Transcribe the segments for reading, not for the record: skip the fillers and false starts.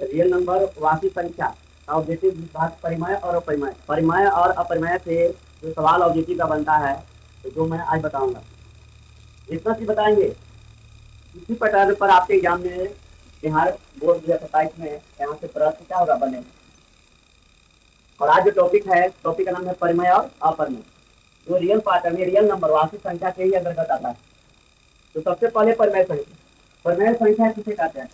Real number वास्तविक संख्या का ऑब्जेक्टिव भाग परिमेय और अपरिमेय, परिमेय और अपरिमेय से जो सवाल ऑब्जेक्टिव का बनता है तो जो मैं आज बताऊंगा इतना सी बताएंगे। इसी पैटर्न पर आपके एग्जाम में बिहार बोर्ड 2027 में यहाँ से प्रश्न क्या होगा बने। और आज जो टॉपिक है, टॉपिक का नाम है परिमेय और अपरिमेय। जो रियल पार्ट है, रियल नंबर वास्तविक संख्या के ही अंतर्गत आता है। तो सबसे पहले परिमेय संख्या। परिमेय संख्या किसे कहते हैं?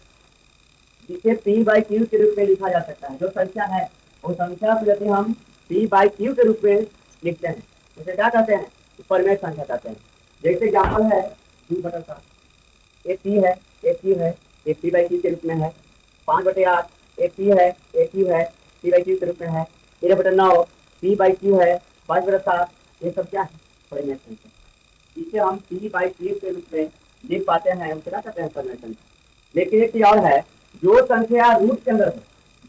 जिसे पी बाई क्यू के रूप में लिखा जा सकता है। जो संख्या है वो संख्या को यदि हम पी बाई क्यू के रूप में लिखते हैं उसे क्या कहते हैं? परिमेय संख्या कहते हैं। जैसे एग्जाम्पल है 2/7, एक पी है, एक क्यू है, एक पी बाई क्यू के रूप में है। 5/8, एक पी है, एक क्यू है, पी बाई क्यू के रूप में है। 13/9 पी बाई क्यू है। 5/7 ये सब क्या है? परिमेय संख्या। जिसे हम पी बाई क्यू के रूप में लिख पाते हैं उसे क्या कहते हैं? परिमेय संख्या। लेकिन एक चीज और है, जो संख्या रूट के अंदर हो,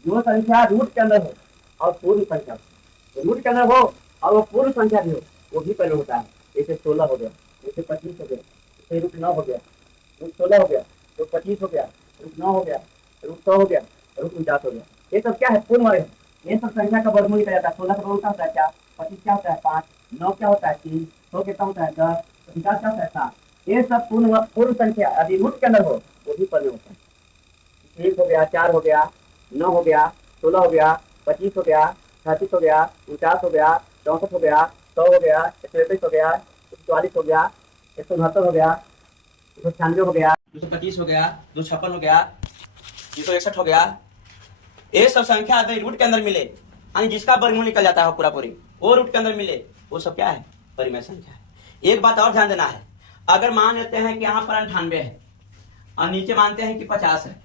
जो संख्या रूट के अंदर हो और पूर्ण संख्या हो, रूट के अंदर हो और वो पूर्ण संख्या भी हो, वो भी परिमेय होता है। जैसे 16 हो गया, जैसे 25 हो गया, जैसे √9 हो गया, √16 हो गया, √25 हो गया, √9 हो गया, √100 हो गया, √49 हो गया। ये सब क्या है? पूर्ण वर्ग है। ये सब संख्या का वर्गमूल किया जाता है। 16 का वर्गमूल क्या होता है? 4, 25 क्या होता है? 5, 9 क्या होता है? 3, 100 कितना होता है? 10, 50 क्या होता है? 7। ये सब पूर्ण संख्या यदि रूट के अंदर हो वो भी परिमेय होता है। 1 हो गया, 4 हो गया, 9 हो गया, 16 हो गया, 25 हो गया, 36 हो गया, 49 हो गया, 64 हो गया, 100 हो गया, 143 हो गया, 144 हो गया, 169 हो गया, 196 हो गया, 225 हो गया, 256 हो गया, 261 हो गया। ये सब संख्या अगर रूट के अंदर मिले यानी जिसका वर्गमूल निकल जाता है पूरा पूरी, वो रूट के अंदर मिले, वो सब क्या है? परिमेय संख्या है। एक बात और ध्यान देना है, अगर मान लेते हैं कि यहाँ पर 98 है और नीचे मानते हैं कि 50 है,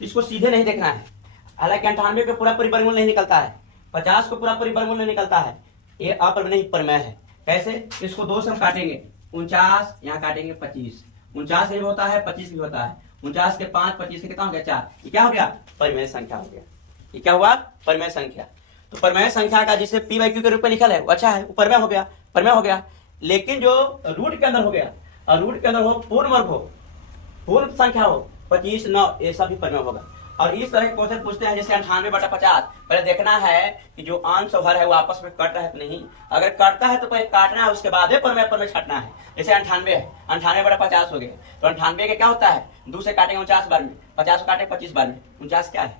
इसको सीधे नहीं देखना है। हालांकि 98 को पूरा परिवर्गमूल नहीं निकलता है, 50 को पूरा परिवर्गमूल नहीं निकलता है, ये अपरिमेय नहीं परिमेय है। कैसे? इसको 2 से हम काटेंगे, 49 यहाँ काटेंगे 25, 49 भी होता है 25 भी होता है। 49 के 5, 25 के कितना हो गया? 4। ये क्या हो गया? परिमेय संख्या हो गया। ये क्या हुआ? परिमेय संख्या। तो परिमेय संख्या का जिसे पी बाई क्यू के रूप में लिखा है वो अच्छा है, वो परिमेय हो गया, परिमेय हो गया। लेकिन जो रूट के अंदर हो गया और रूट के अंदर हो, पूर्ण वर्ग हो, पूर्ण संख्या हो, 25, 9, ये सब भी परिमेय होगा। और इस तरह के क्वेश्चन पूछते हैं जैसे 98/50। पहले देखना है कि जो अंश और हर है वो आपस में कट रहा है कि नहीं। अगर कटता है तो पहले काटना है, उसके बाद परिमेय छाटना है। जैसे 98 है, 98/50 हो गया, तो 98 के क्या होता है? 2 से काटेंगे 49 बार में, 50 को काटेंगे 25 बार में। 49 क्या है?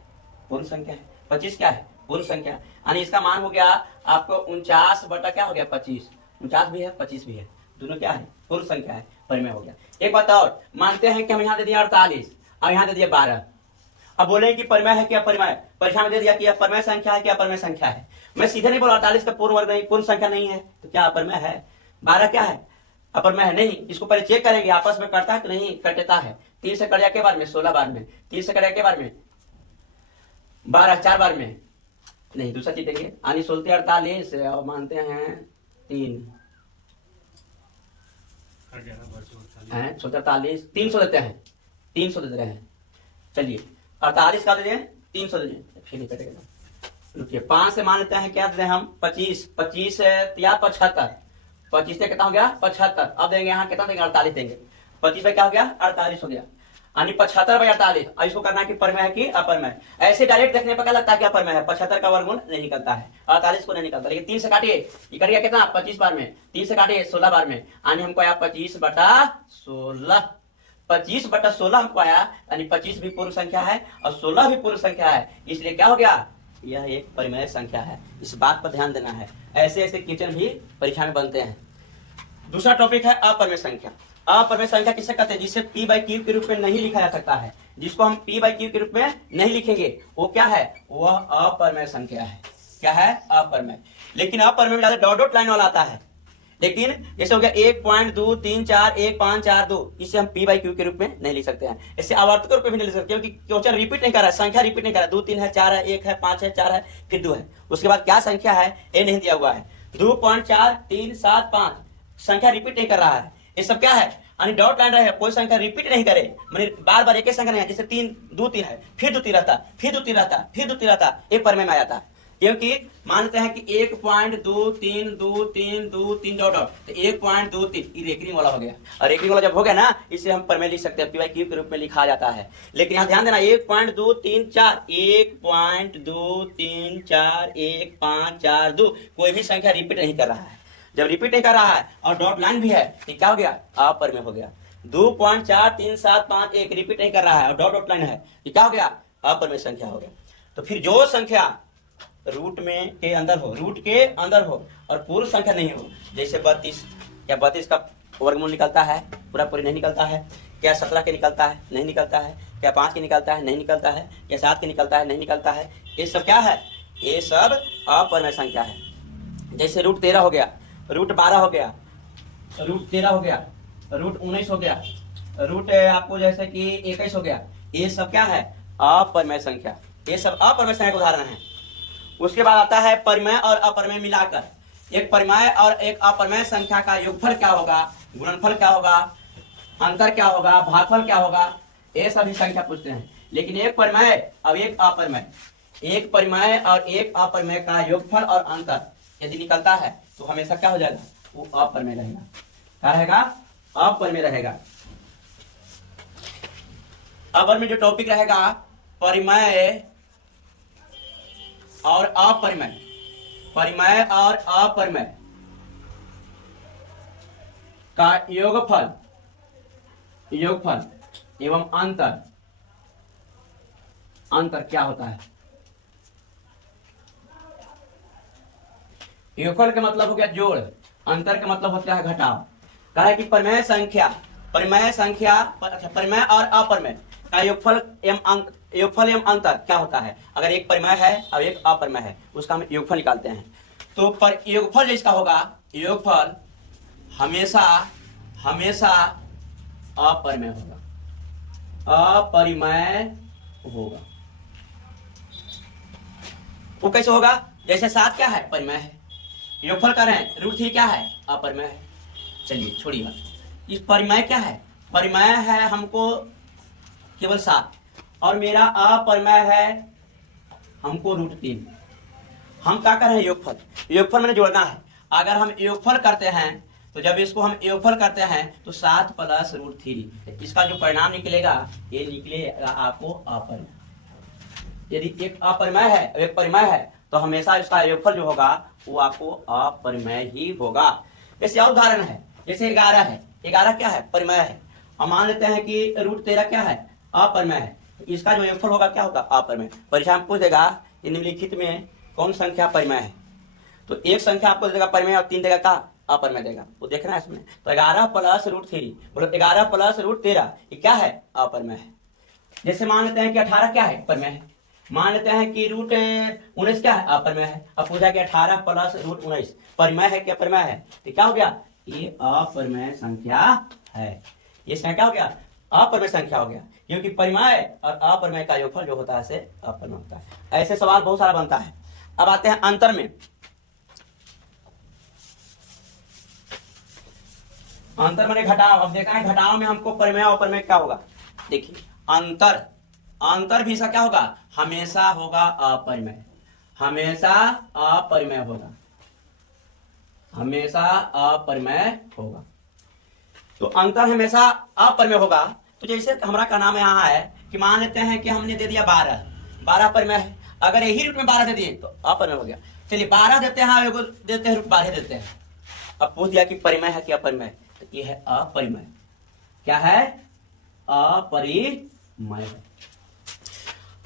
पूर्ण संख्या है। 25 क्या है? पूर्ण संख्या। यानी इसका मान हो गया आपको 49 बटा क्या हो गया? 25। 49 भी है, 25 भी है, दोनों क्या है? पूर्ण संख्या है, परिमेय हो गया। एक बात और, मानते हैं कि हम यहाँ दे दिया 48 और यहाँ दे दिया 12। अब बोले कि परिमेय है क्या? परिमेय। परीक्षा में दे दिया कि परिमेय संख्या है क्या? परिमेय संख्या है। मैं सीधे नहीं बोला 48 का पूर्ण वर्ग नहीं, पूर्ण संख्या नहीं है, तो क्या अपरिमेय है? 12 क्या है? अपरिमेय है नहीं। इसको पहले चेक करेंगे आपस में कटता है कि नहीं। कटता है। 3 से कट जाए के बार में 16 बार में, 3 से कट जाए के बार में 12, 4 बार में नहीं। दूसरा चीज देखिए, यानी 16 48 और मानते हैं 3 48, 300 देते हैं, 300 दे रहे हैं। चलिए 48 का दे दें, 300 दे दें, फिर नहीं कटेगा। रुकिए, 5 से मान लेते हैं क्या दे दें हम? 25, 25 या 75, 25 से कितना हो गया? 75। अब देंगे यहाँ कितना देंगे? 48 देंगे। 25 में क्या हो गया? 48 हो गया, यानी 75/48। और इसको करना है कि परिमेय है कि अपरिमेय। ऐसे डायरेक्ट देखने पर क्या लगता है कि अपरिमेय है। 75 का वर्गमूल नहीं निकलता है, 48 को नहीं निकलता। लेकिन 3 से काटिए, ये कट गया कितना? 25 बार में। 3 से काटिए 16 बार में, यानी हमको आया 25/16। 25/16 हमको आया, यानी 25 भी पूर्ण संख्या है और 16 भी पूर्ण संख्या है, इसलिए क्या हो गया? यह एक परिमेय संख्या है। इस बात पर ध्यान देना है। ऐसे ऐसे क्वेश्चन भी परीक्षा में बनते हैं। दूसरा टॉपिक है अपरिमेय संख्या। अपरिमेय संख्या किसे कहते हैं? जिसे पी बाई क्यू के रूप में नहीं लिखा जा सकता है, जिसको हम पी बाई क्यू के रूप में नहीं लिखेंगे, वो क्या है? वह अपरिमेय संख्या है। क्या है? अपरिमेय। लेकिन अपरिमेय में ज्यादा डॉट डॉट लाइन वाला आता है। लेकिन जैसे हो गया 1.2341542, इसे हम पी बाई क्यू के रूप में नहीं लिख सकते हैं। इसे आवर्तक रूप में भी नहीं लिख सकते, क्योंकि क्वेश्चन रिपीट नहीं कर रहा है, संख्या रिपीट नहीं कर रहा है। 2, 3 है, 4 है, 1 है, 5 है, 4 है, फिर 2 है, उसके बाद क्या संख्या है ये नहीं दिया हुआ है। 2.4375 संख्या रिपीट नहीं कर रहा है। ये सब क्या है? यानी डॉट लाइन रहे, कोई संख्या रिपीट नहीं करे, मैंने बार बार एक ही संख्या नहीं है। जैसे 3, 2, 3 है, फिर 2, 3 रहता, फिर 2, 3 रहता, फिर 2, 3 रहता, एक परिमेय में आ जाता। क्योंकि मानते हैं कि 1.232323 डॉट डॉट, तो 1.23 ये रेकरिंग वाला हो गया, और रेकरिंग वाला जब हो गया ना, इसे हम प्रमेय लिख सकते हैं, पी बाई क्यू के रूप में लिखा जाता है। लेकिन यहाँ ध्यान देना 1.234 कोई भी संख्या रिपीट नहीं कर रहा है। जब रिपीट नहीं कर रहा है और डॉट लाइन भी है तो क्या हो गया, अप्रमेय हो गया। 2.43751 रिपीट नहीं कर रहा है और डॉट डॉट लाइन है, ये क्या हो गया, अप्रमेय संख्या हो गया। तो फिर जो संख्या रूट में के अंदर हो, रूट के अंदर हो और पूर्ण संख्या नहीं हो, जैसे 32, क्या 32 का वर्गमूल निकलता है, पूरा पूरी नहीं निकलता है, क्या 17 के निकलता है, नहीं निकलता है, क्या 5 के निकलता है, नहीं निकलता है, क्या 7 के निकलता है, नहीं निकलता है, ये सब क्या है, ये सब अप्रमेय संख्या है। जैसे रूट 13 हो गया, रूट 12 हो गया, रूट 13 हो गया, रूट 19 हो गया, रूट आपको जैसे कि 21 हो गया, ये सब क्या है, अप्रमेय संख्या, ये सब अप्रमेय संख्या के उदाहरण है। उसके बाद आता है परिमेय और अप्रमेय मिलाकर। एक परिमेय और एक अप्रमेय संख्या का योगफल क्या होगा, गुणनफल क्या होगा, अंतर क्या होगा, भागफल क्या होगा, ये सभी संख्या पूछते हैं। लेकिन एक परिमेय और एक अप्रमेय, एक परिमेय और एक अप्रमेय का योगफल और अंतर यदि निकलता है तो हमेशा क्या हो जाएगा, वो अप्रमेय रहेगा। क्या रहेगा, अप्रमेय रहेगा। अब में जो टॉपिक रहेगा परिमेय और अप्रमेय, परिमेय और अप्रमेय का योगफल, योगफल एवं अंतर, अंतर क्या होता है। योगफल का मतलब हो गया जोड़, अंतर का मतलब होता है घटाव। कहा है कि परिमेय संख्या, परिमेय संख्या, परिमेय और अप्रमेय का योगफल एवं अंतर क्या होता है। अगर एक परिमेय है और एक अप्रमेय है, उसका हम योगफल निकालते हैं। तो पर योगफल जिसका होगा, योगफल हमेशा हमेशा अप्रमेय होगा, अपरिमेय होगा। वो कैसे होगा, जैसे 7 क्या है, परिमेय है, योगफल कर रहे हैं, रूट 3 क्या है, अप्रमेय है। चलिए छोड़िए बात, इस परिमेय क्या है, परिमेय है हमको केवल 7 और मेरा अप्रमेय है हमको रूट 3। हम क्या कर रहे हैं, योगफल, योगफल मैंने जोड़ना है। अगर हम योगफल करते हैं तो जब इसको हम योगफल करते हैं तो 7 प्लस रूट 3, इसका जो परिणाम निकलेगा ये निकलेगा आपको अप्रमेय। यदि एक अप्रमेय है और एक परिमेय है तो हमेशा इसका योगफल जो होगा वो आपको अप्रमेय ही होगा। जैसे और उदाहरण है, जैसे 11 है, 11 क्या है, परिमेय है। हम मान लेते हैं कि रूट 13 क्या है, अप्रमेय है, इसका जो योगफल होगा क्या होगा, अप्रमेय। परीक्षा में पूछ देगा निम्नलिखित में कौन संख्या परिमेय है, तो एक संख्या आपको देगा परिमेय और 3 देगा का अप्रमेय देगा, वो देखना है इसमें। तो 11 प्लस रूट 3, बोलो 11 प्लस रूट 13 ये क्या है, अप्रमेय है। जैसे मान लेते हैं कि 18 क्या है, परिमेय है। मान लेते हैं कि रूट 19 क्या है, अप्रमेय है। अब पूछा कि 18 प्लस रूट 19 परिमेय है क्या, परिमेय है, तो क्या हो गया, ये अप्रमेय संख्या है। ये संख्या हो गया, अप्रमेय संख्या हो गया, क्योंकि परिमेय और अप्रमेय का योगफल जो होता है से अप्रमेय होता है। ऐसे सवाल बहुत सारा बनता है। अब आते हैं अंतर में। अंतर माने घटाव। अब देखा है घटाव में हमको परिमेय और अप्रमेय क्या होगा, देखिए अंतर, अंतर भी इसका क्या होगा, हमेशा होगा अपरिमेय, हमेशा अपरिमेय होगा, हमेशा अपरिमेय होगा। तो अंतर हमेशा अपरिमेय होगा। तो जैसे हमारा का नाम यहाँ है कि मान लेते हैं कि हमने दे दिया 12, 12 परिमेय है। अगर यही रूट में 12 दे दिए तो अपरिमेय हो गया। चलिए 12 देते हैं, एगो देते हैं रूट 12 देते हैं। अब पूछ दिया कि परिमेय है कि अपरिमेय, तो ये है अपरिमेय। क्या है, अपरिमेय है।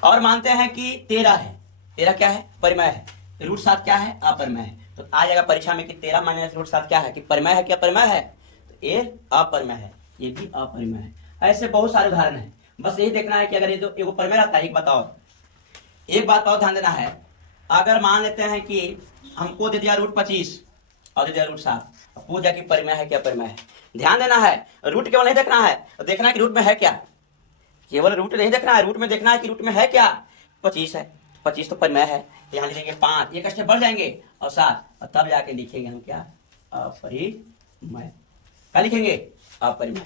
और मानते हैं कि 13 है, 13 क्या है, परिमेय है। रूट 7 क्या है, अपरिमेय है। तो आ जाएगा परीक्षा में कि 13 माइनस रूट 7 क्या है, कि परिमेय है कि अपरिमेय है, तो ये अपरिमेय है, ये भी अपरिमेय है। ऐसे बहुत सारे उदाहरण है। बस यही देखना है कि अगर ये जो एगो परिमेय रहता है, एक बताओ, एक बात और ध्यान देना है। अगर मान लेते हैं कि हमको दे दिया रूट 25 और दे दिया रूट 7, पूछ दिया कि परिमेय है कि अपरिमेय है। ध्यान देना है, रूट केवल नहीं देखना है, देखना है कि रूट में है क्या। केवल रूट नहीं देखना है, रूट में देखना है कि रूट में है क्या। 25 है, 25 तो परिमेय है, यहाँ लिखेंगे 5, एक स्टेप बढ़ जाएंगे और 7, और तब जाके लिखेंगे हम क्या, अपरिमेय। क्या लिखेंगे, अपरिमेय।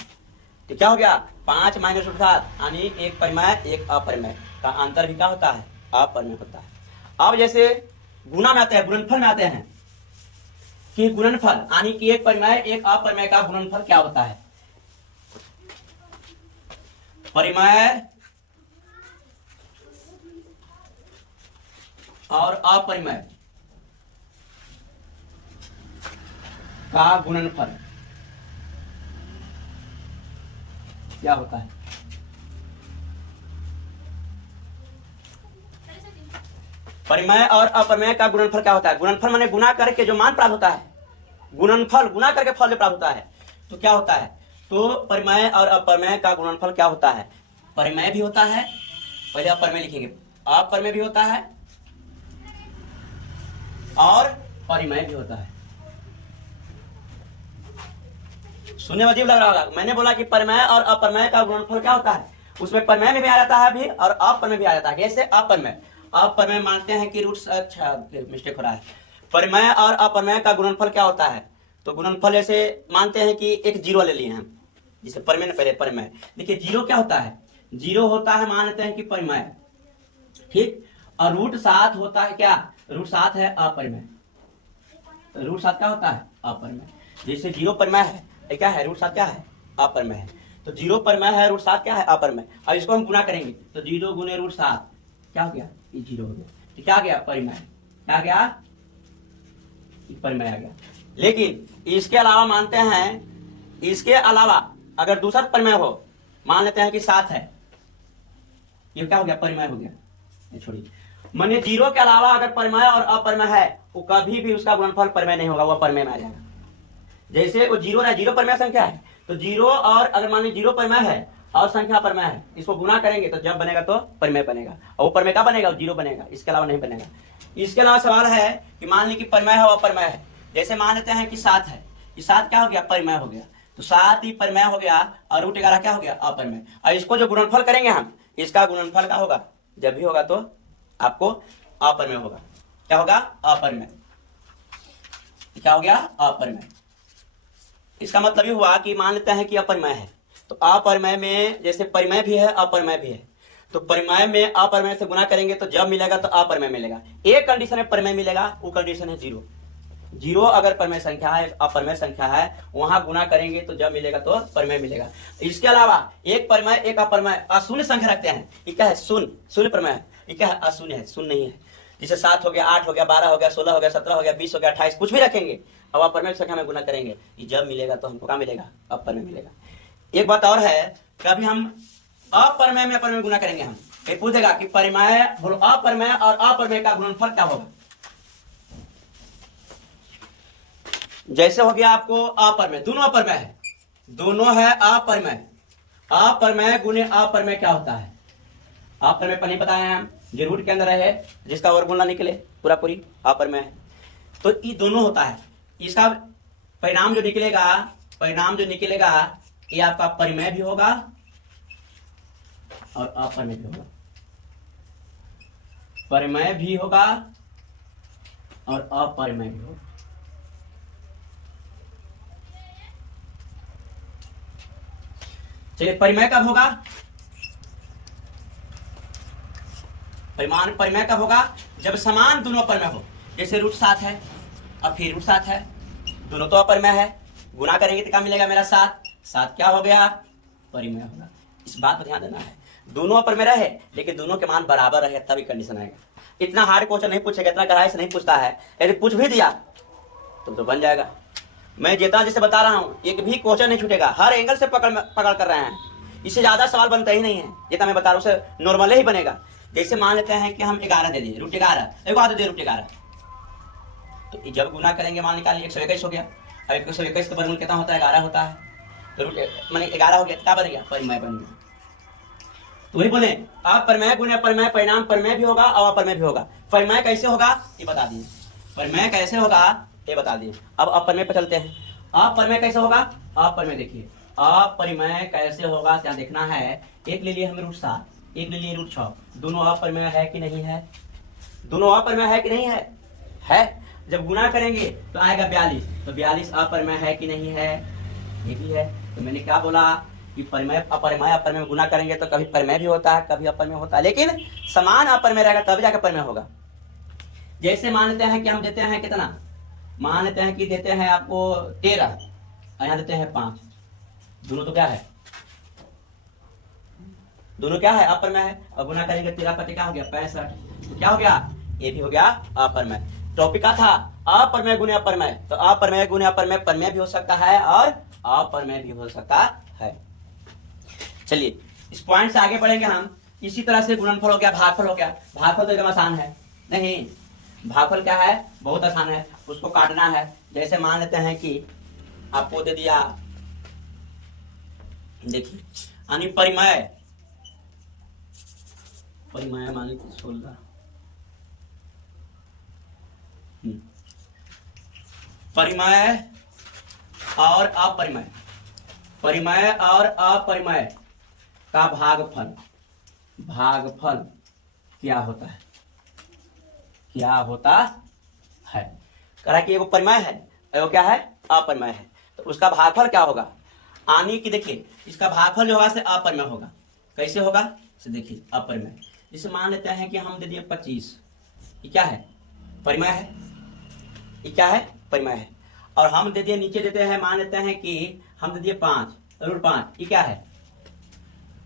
तो क्या हो गया, 5 माइनस रूट 7 यानी एक परिमेय एक अपरिमेय का अंतर भी क्या होता है, अपरिमेय होता है। अब जैसे गुना में आते हैं, गुणनफल में आते हैं कि गुणनफल यानी कि एक परिमेय एक अपरिमेय का गुणनफल क्या होता है। परिमेय और अपरिमेय का गुणनफल क्या होता है। परिमेय और अपरिमेय का गुणनफल क्या होता है। गुणनफल माने गुना करके जो मान प्राप्त होता है, गुणनफल गुना करके फल जो प्राप्त होता है, तो क्या होता है। तो परिमेय और अपरिमेय का गुणनफल क्या होता है। परिमेय भी होता है, पहले अपरिमेय लिखेंगे, अपरिमेय भी होता है और परिमेय भी होता है। सुनने में अजीब लग रहा होगा, मैंने बोला कि परिमेय और अपरिमेय का गुणनफल क्या होता है, उसमें परिमेय में भी आ जाता है भी और अपरिमेय भी आ जाता है। कैसे अपरिमेय, अपरिमेय मानते हैं कि रूट, अच्छा मिस्टेक हो रहा है। परिमेय और अपरिमेय का गुणनफल क्या होता है, तो गुणनफल ऐसे मानते हैं कि एक जीरो ले लिए हैं, जिसे परिमेय पहले परिमेय। देखिए जीरो क्या होता है, जीरो होता है मानते हैं कि परिमेय, ठीक। और रूट 7 होता है क्या, रूट 7 है अपरिमेय, रूट 7 क्या होता है अपरिमेय। जैसे जीरो परिमेय है, क्या है रूट 7 क्या है अपरिमेय है, तो जीरो परिमेय है, रूट 7 क्या है अपरिमेय। अब इसको हम गुना करेंगे तो जीरो गुने रूट 7 क्या हो गया, ये जीरो हो गया, तो क्या गया परिमेय, क्या गया परिमेय आ गया। लेकिन इसके अलावा मानते हैं, इसके अलावा अगर दूसरा परिमेय हो, मान लेते हैं कि 7 है, ये क्या हो गया परिमेय हो गया। छोड़िए, माने जीरो के अलावा अगर परिमेय और अपरिमेय है, वो कभी भी उसका गुणनफल परिमेय नहीं होगा, वो परिमेय में आ जाएगा। जैसे वो जीरो है, जीरो परिमेय संख्या है, तो जीरो और अगर मान लीजिए जीरो परिमेय है और संख्या परिमेय है, इसको गुना करेंगे तो जब बनेगा तो परिमेय बनेगा, और वो परिमेय का बनेगा, जीरो बनेगा, इसके अलावा नहीं बनेगा। इसके अलावा सवाल है कि मान ली कि परिमेय है और अपरिमेय है। जैसे मान लेते हैं कि 7 है, ये 7 क्या हो गया परिमेय हो गया, तो 7 ही परिमेय हो गया और रूट 11 क्या हो गया अपरिमेय। और इसको जो गुणनफल करेंगे हम, इसका गुणनफल क्या होगा, जब भी होगा तो आपको अपरिमेय होगा। क्या होगा अपरिमेय, क्या हो गया अपरिमेय। इसका मतलब ये हुआ कि मान लेते हैं कि अपरिमेय है, तो अपरिमेय में जैसे परिमेय भी है अपरिमेय भी है, तो परिमेय में अपरिमेय से गुना करेंगे तो जब मिलेगा तो अपरिमेय मिलेगा। एक कंडीशन में परिमेय मिलेगा, वो कंडीशन है जीरो। जीरो अगर परिमेय संख्या है, अपरिमेय संख्या है, वहां गुना करेंगे तो जब मिलेगा तो परिमेय मिलेगा। इसके अलावा एक परिमेय एक अपरिमेय अशून्य संख्या रखते हैं, ये क्या है शून्य, शून्य परिमेय है, ये क्या है अशून्य है, शून्य नहीं है। जैसे 7 हो गया, 8 हो गया, 12 हो गया, 16 हो गया, 17 हो गया, 20 हो गया, 28 कुछ भी रखेंगे, अब अपरिमेय संख्या में गुना करेंगे, ये जब मिलेगा तो हमको क्या मिलेगा अपरिमेय मिलेगा। एक बात और है, कभी हम अपरिमेय में अपरिमेय गुना करेंगे, हम ये पूछेगा कि परिमेय अपरिमेय और अपरिमेय का गुणनफल क्या होगा। जैसे हो गया आपको अपरिमेय, दोनों अपरिमेय है, दोनों है अपरिमेय, अपरिमेय गुने अपरिमेय क्या होता है। अपरिमेय पर नहीं बताए हम, जो रूट के अंदर है जिसका वर्गमूल ना निकले पूरा पूरी अपरिमेय है, तो ये दोनों होता है। इसका परिणाम जो निकलेगा, परिणाम जो निकलेगा ये आपका परिमेय भी होगा और अपरिमेय भी होगा, परिमेय भी होगा और अपरिमेय भी होगा। चलिए परिमेय कब होगा, परिमेय कब होगा, जब समान दोनों अपरिमेय हो। जैसे रूट 7 है और फिर रूट 7 है, दोनों तो अपरिमेय है, गुना करेंगे तो क्या मिलेगा मेरा 7, 7 क्या हो गया परिमेय होगा। इस बात पर ध्यान देना है, दोनों अपरिमेय रहे लेकिन दोनों के मान बराबर रहे तभी कंडीशन आएगा। इतना हार्ड क्वेश्चन नहीं पूछेगा, इतना गहराई से नहीं पूछता है, यदि पूछ भी दिया तो बन जाएगा। मैं जितना जैसे बता रहा हूँ, एक भी क्वेश्चन नहीं छूटेगा, हर एंगल से पकड़ कर रहे हैं, इससे ज्यादा सवाल बनता ही नहीं है, जितना मैं बता रहा हूँ उसे नॉर्मल ही बनेगा। जैसे मान लेते हैं कि हम 11 दे दिए, रूट 11, एक बात दे दिए रूट 11, तो जब गुना करेंगे मान निकालिए 121 हो गया। अब 121 का वर्गमूल कितना होता है 11 होता है, तो रूट माने 11 हो गया, क्या बन गया परिमेय बन गया। तो वही बोले अपरिमेय गुने अपरिमेय, परिणाम परिमेय भी होगा और अपरिमेय भी होगा। परिमेय कैसे होगा ये बता दिए, परिमेय कैसे होगा ये बता दिए। अब अपरिमेय पर चलते हैं, अपरिमेय कैसे होगा। अपरिमेय देखिए अपरिमेय कैसे होगा क्या देखना है। एक ले लिए हम रूट 7, एक ले लिए रूट 6, दोनों अपरिमेय है कि नहीं है, दोनों अपरिमेय है कि नहीं है, है। जब गुना करेंगे तो आएगा 42, तो 42 अपरिमेय है कि नहीं है, ये भी है। तो मैंने क्या बोला कि परिमेय अपरिमेय, अपरिमेय में गुना करेंगे तो कभी परिमेय भी होता है कभी अपरिमेय होता है, लेकिन समान अपरिमेय रहेगा तभी जाकर परिमेय होगा। जैसे मान लेते हैं कि हम देते हैं कितना, मान लेते हैं कि देते हैं आपको 13 और यहाँ देते हैं 5, दोनों तो क्या है, दोनों क्या है, अपर में है। और गुना करेंगे 13 पते क्या हो गया 65, तो क्या हो गया, ये भी हो गया अपर में। टॉपिक क्या था, अपर में गुने अपर में, तो अपर में गुने अपर में पर में भी हो सकता है और अपर में भी हो सकता है। चलिए इस पॉइंट से आगे बढ़ेंगे हम। इसी तरह से गुणनफल हो गया, भागफल हो गया। भागफल तो एकदम आसान है, नहीं भागफल क्या है, बहुत आसान है, उसको काटना है। जैसे मान लेते हैं कि आपको दे दिया, देखिए यानी परिमेय, परिमेय मान लीजिए 16, परिमेय और अपरिमेय, परिमेय और अपरिमेय का भागफल, भागफल क्या होता है, क्या होता है। कह कि एगो परिमेय है, एगो क्या है, अपरिमेय है, तो उसका भागफल क्या होगा। आने की देखिए इसका भागफल जो होगा से अपरिमेय होगा। कैसे होगा, से देखिए अपरिमेय। जैसे मान लेते हैं कि हम दे दिए 25, ये क्या है, परिमेय है, ये क्या है, परिमेय है। और हम दे दिए नीचे देते हैं, मान लेते हैं कि हम दे दिए 5√5, ये क्या है,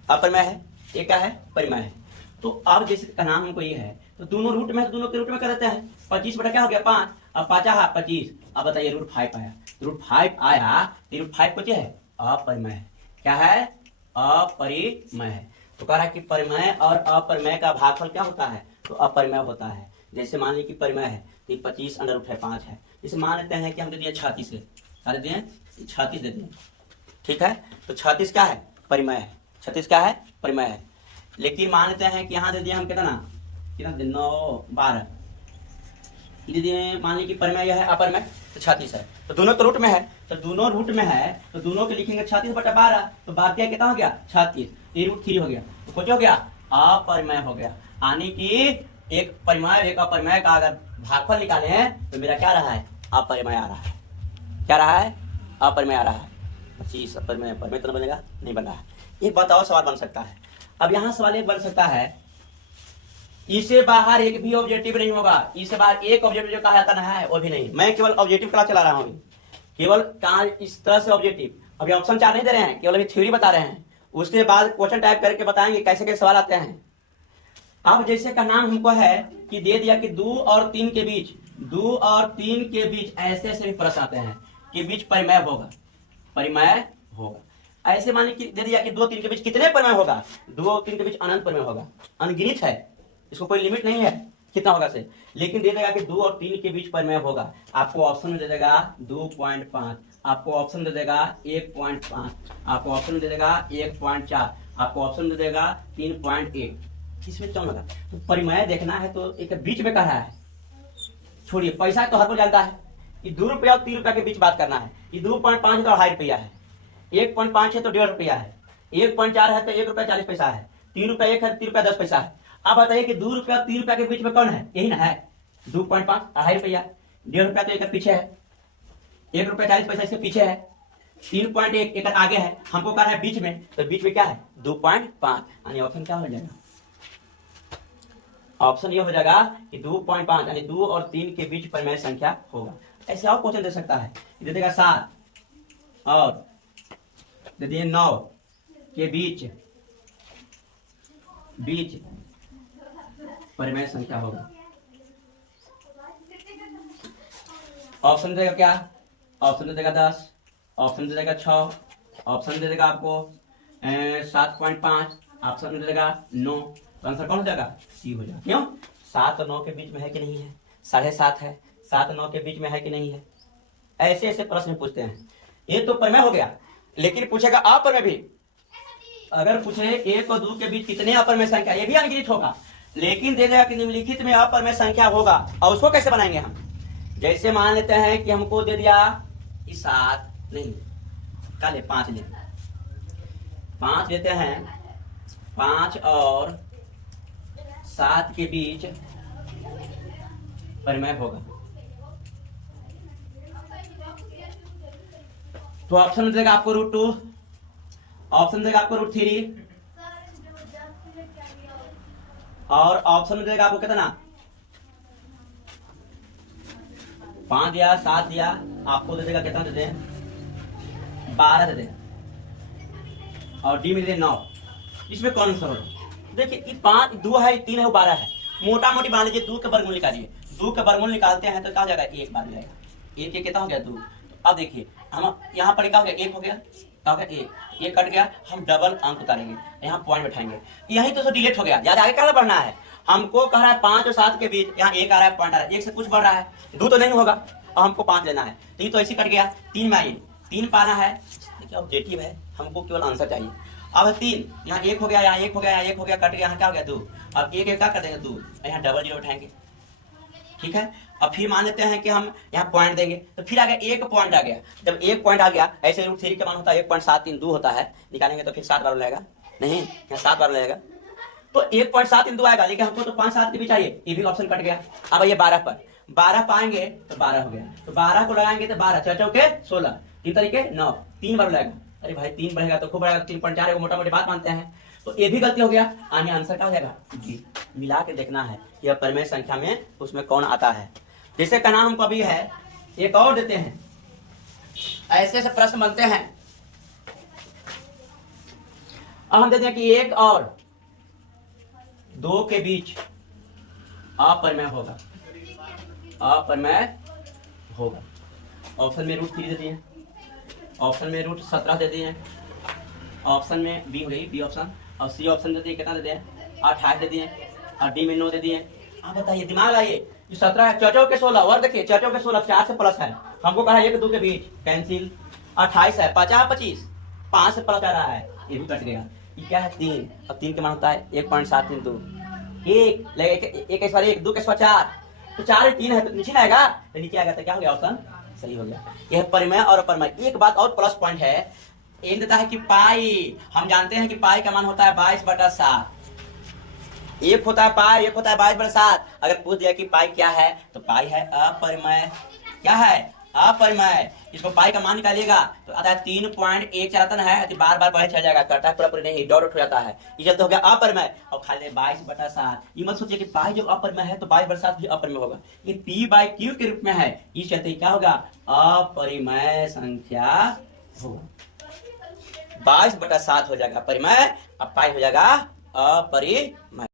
अपरिमेय है, ये क्या है, परिमेय है। तो अब जैसे का नाम हमको ये है, तो दोनों रूट में, तो दोनों के रूट में कर देते हैं। 25 बटा क्या हो गया 5, अब 5 25। अब बताइए √5 आया, √5 आया, √5 को क्या है, अपरिमेय है, क्या है, अपरिमेय है। तो कह रहा है कि परिमेय और अपरिमेय का भागफल क्या होता है, तो अपरिमेय होता है। जैसे मान लीजिए कि परिमेय है तो 25√5 है। जैसे मान लेते हैं कि हम दे दिए 36 है, क्या दे दिए, 36 दे दिए, ठीक है। तो 36 क्या है, परिमेय है, 36 क्या है, परिमेय है। लेकिन मान लेते हैं कि यहाँ दे दिए हम कितना, कितना 9 12 दे दिए, मान लीजिए कि परिमेय है, अपरिमेय तो 36 है। तो दोनों तो रूट में है, तो दोनों रूट में है तो दोनों के लिखेंगे 36 बटा 12, तो बाकी कितना हो गया 36, ये √3 हो गया, तो कुछ हो गया, अपरिमेय हो गया। यानी कि एक परिमेय एक अपरिमेय का अगर भागफल निकाले हैं तो मेरा क्या रहा है, अपरिमेय आ रहा है, क्या रहा है, अपरिमेय आ रहा है। 25 अपरिमेय, परिमेय तो बनेगा, नहीं बन रहा है। एक बात और सवाल बन सकता है, अब यहाँ सवाल एक बन सकता है, इससे बाहर एक भी ऑब्जेक्टिव नहीं होगा, इससे बाहर एक ऑब्जेक्टिव जो कहा जाता है वो भी नहीं। मैं केवल ऑब्जेक्टिव क्लास चला रहा हूँ, केवल कहा इस तरह से ऑब्जेक्टिव। अभी ऑप्शन 4 नहीं दे रहे हैं, केवल अभी थ्योरी बता रहे हैं, उसके बाद क्वेश्चन टाइप करके बताएंगे कैसे कैसे सवाल आते हैं। अब जैसे का नाम हमको है कि दे दिया कि 2 और 3 के बीच, 2 और 3 के बीच ऐसे ऐसे भी प्रश्न आते हैं कि बीच परिमेय होगा, परिमेय होगा। ऐसे माने कि दे दिया कि 2 3 के बीच कितने परिमेय होगा, 2 और 3 के बीच अनंत परिमेय होगा, अनगिनत है, इसको कोई लिमिट नहीं है कितना होगा से। लेकिन दे देगा कि 2 और 3 के बीच परिमेय होगा, आपको ऑप्शन में दे देगा 2.5, आपको ऑप्शन दे देगा 1.5, आपको ऑप्शन दे देगा 1.4, आपको ऑप्शन दे देगा 3.1। इसमें क्यों लगा, तो परिमेय देखना है तो एक बीच में कह रहा है, छोड़िए पैसा तो हर कोई जानता है कि 2 रुपया और 3 रुपया के बीच बात करना है। ये 2.5 है तो 2.5 रुपया है, 1.5 है तो 1.5 रुपया है, 1.4 है तो 1 रुपया 40 पैसा है, 3 रुपया 1 है तो 3 रुपया 10 पैसा है। अब बताइए कि 2 रुपया और 3 रुपया के बीच में कौन है, यही ना है 2.5, 2.5 रुपया, 1.5 रुपया तो एक पीछे है, 1 रुपया 40 पैसा इसके पीछे है, 3.1 एक आगे है, हमको कह रहा है बीच में, तो बीच में क्या है 2.5, यानी ऑप्शन क्या हो जाएगा, ऑप्शन ये हो जाएगा कि 2.5, यानी 2 और 3 के बीच परिमेय संख्या होगा। ऐसे और क्वेश्चन दे सकता है, दे देगा 7 और दे दिए 9 के बीच परिमेय संख्या होगा। ऑप्शन देगा क्या, ऑप्शन दे देगा 10, ऑप्शन दे देगा 6, ऑप्शन दे देगा आपको 7.5, ऑप्शन दे देगा 9, तो आंसर कौन हो जाएगा, सी हो जाएगा। क्यों, 7 और 9 के बीच में है कि नहीं है, 7.5 है, 7 और 9 के बीच में है कि नहीं है। ऐसे ऐसे प्रश्न पूछते हैं। ये तो परिमेय हो गया, लेकिन पूछेगा अपरिमेय भी। अगर पूछे 1 और 2 के बीच कितने अपरिमेय संख्या, ये भी अनगिनत होगा, लेकिन दे देगा कि निम्नलिखित में अपरिमेय संख्या होगा। और उसको कैसे बनाएंगे हम, जैसे मान लेते हैं कि हमको दे दिया 7 नहीं का ले 5 ले 5 देते हैं, 5 और 7 के बीच परिमेय होगा, तो ऑप्शन देगा आपको √2, ऑप्शन देगा आपको √3, और ऑप्शन देगा आपको कितना 5 दिया, 7 दिया, आपको दे देगा कितना दे दें, 12 दे दें, और डी में दे 9। इसमें कौन सा होगा? देखिए ये 5 2 है, 3 है, वो 12 है। मोटा मोटी मान लीजिए 2 के वर्गमूल निकालिए, 2 के वर्गमूल निकालते हैं तो क्या हो जाएगा, 1 बार जाएगा, 1 ये कितना हो गया 2। तो अब देखिए हम यहाँ पर क्या हो गया, 1 हो गया, क्या हो गया 1, ये कट गया, हम डबल अंक उतारेंगे, यहाँ पॉइंट बैठाएंगे, यही तो डिलीट हो गया। ज्यादा आगे क्या बढ़ना है, हमको कह रहा है 5 और 7 के बीच, यहाँ 1 आ रहा है, पॉइंट आ रहा है, 1 से कुछ बढ़ रहा है, 2 तो नहीं होगा, और हमको 5 लेना है, तो ये तो ऐसे कट गया। 3 में आइए, 3 पाना है, देखिए ऑब्जेक्टिव है, हमको केवल आंसर चाहिए। अब 3, यहाँ 1 हो गया, यहाँ 1 हो गया, यहाँ 1 हो गया, कट गया, यहाँ क्या हो गया 2, अब 1 क्या कर देंगे 2, यहाँ डबल जीरो उठाएंगे, ठीक है। अब फिर मान लेते हैं कि हम यहाँ पॉइंट देंगे, तो फिर आ गया 1 पॉइंट आ गया। जब 1 पॉइंट आ गया, ऐसे √3 का मान होता है 1.732 होता है, निकालेंगे तो फिर 7 बार लगेगा, नहीं यहाँ 7 बार लगेगा, तो 1.732 आएगा, लेकिन हमको तो 5 7 के भी चाहिए, ये भी ऑप्शन कट गया। अब ये 12 पर 12 पाएंगे तो 12 हो गया, तो 12 को लगाएंगे तो 12 4 चौके 16, 3 तरीके 9, 3 बार लगेगा। अरे भाई 3 बढ़ेगा तो खूब बढ़ेगा, 3.4 मोटा मोटी बात मानते हैं, तो ये भी गलती हो गया। आगे आंसर क्या हो जाएगा जी, मिला के देखना है यह परिमेय संख्या में उसमें कौन आता है। जैसे का नाम हमको अभी है, एक और देते हैं, ऐसे ऐसे प्रश्न बनते हैं। अब हम देते हैं कि 1 और 2 के बीच अपरिमेय होगा, अपरिमेय होगा। ऑप्शन में √3 दे दिए, ऑप्शन में √17 दे दिए, ऑप्शन में बी हो गई, बी ऑप्शन, और सी ऑप्शन दे दिए, कितना दे दिए 28 दे दिए, और डी में 9 दे दिए। आप बताइए, दिमाग लाइए, जो 17 है, चौचौ के 16, और देखिए चौचौ के 16 4 से प्लस है, हमको कहा 1 2 के बीच कैंसिल, 28 है, 50 25, 5 से प्लस आ रहा है, ये भी कट गया। ये क्या है 3, और 3 के मान होता है 1.732, 1 1 इस बार 1 2 के 4, तो 4 3 है तो नीचे आएगा, तो नीचे आएगा तो क्या हो गया, ऑप्शन सही हो गया। यह परिमेय और अपरिमेय। एक बात और प्लस पॉइंट है, एक देता है कि पाई, हम जानते हैं कि पाई का मान होता है 22/7, एक होता है पाई, एक होता है 22/7। अगर पूछ दिया कि पाई क्या है, तो पाई है अपरिमेय, क्या है अपरिमेय। इसको पाई का मान निकालिएगा तो आता है 3.1 चलाता है, तो बार बार बढ़े चला जाएगा, करता है पूरा पूरी नहीं, डॉट हो जाता है, ये चलते हो गया अपरिमेय। और खाली 22/7, ये मत सोचिए कि पाई जब अपरिमेय है तो 22/7 भी अपरिमेय होगा, ये p/q के रूप में है, इस चलते क्या होगा, अपरिमेय संख्या होगा, 22/7 हो जाएगा परिमेय, अब पाई हो जाएगा अपरिमेय।